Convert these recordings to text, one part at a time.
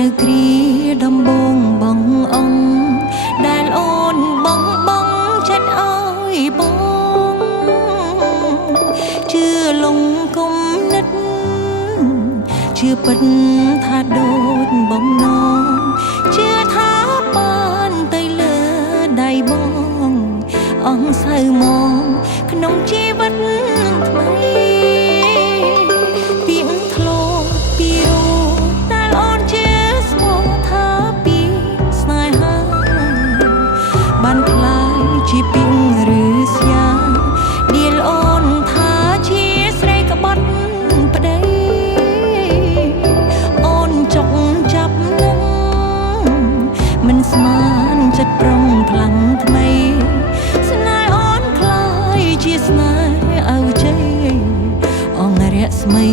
នៅគ្រាដំបងបងអង្គដែលអូនបងបងចិត្តអើយបងជឿលងគុំនិតជឿពិតថាដូចបំណងជឿថាបានទៅលើដៃបងអង្គសៅមកក្នុងជីវិតថ្មីពីងធ្លាប់ពីរូបដែលអូនជាស្មោះថាពីស្នេហាបានខ្លាយជាពីងឬស្យាដៀលអូនថាជាស្រីក្បត់ប្តីអូនចុកចាប់នឹងមិនស្មានចិត្តប្រុងខ្លាំងថ្មីស្នេហ៍អូនខ្លាយជាស្នេហ៍អើជ័យអងរស្មី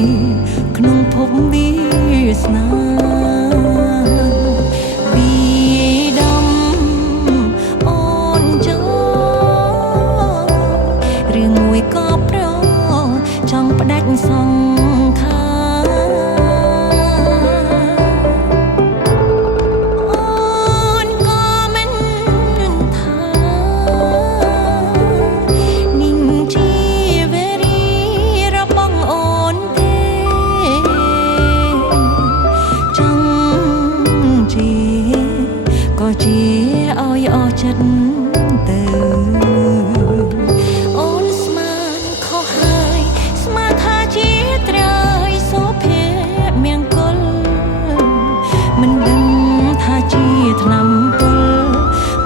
ក្នុងភពវាសនាពីដំអូនចូលរឿងមួយក៏ប្រចង់ផ្ដាច់សង្ខារអូនក៏មិនថាนิ่งជាវេរីរបស់អូនទេចង់ជាក៏ជាឲ្យអស់ចិត្តទៅអូនស្មានខុសហើយស្មានថាជាត្រើយសុភ័ក្រមង្គលមិនដឹងថាជាថ្នាំពុល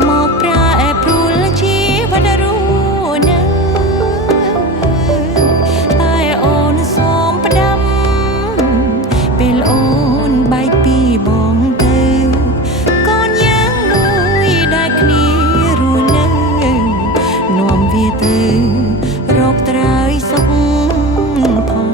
មកប្រែប្រួលជីវិតរស់នៅតែអូនសូមផ្ដាំពេលអូនបែកពីបងទៅកូនយ៉ាងមួយដែលគ្នារស់នៅនាំវាទៅរកត្រើយសុខផង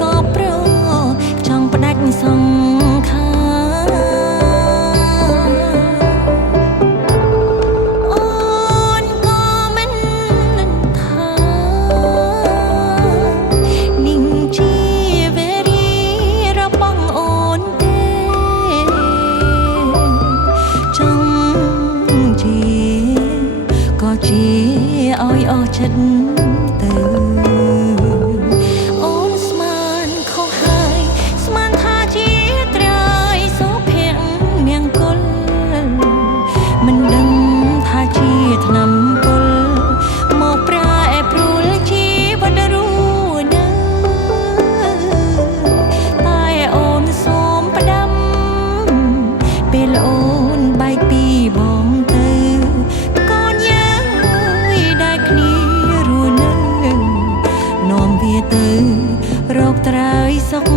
ក៏ប្រចង់ផ្ដាច់សង្ខារអូនក៏មិនថាนิ่งជាវេរីរបស់អូនទេចង់ជាក៏ជាឲ្យអស់ចិត្តទៅមិនដឹងថាជាថ្នាំពុលមកប្រែប្រួលជីវិតរស់នៅតែអូនសូមផ្ដាំពេលអូនបែកពីបងទៅកូនយ៉ាងមួយដែលគ្នារស់នៅនាំវាទៅរកត្រើយសុខ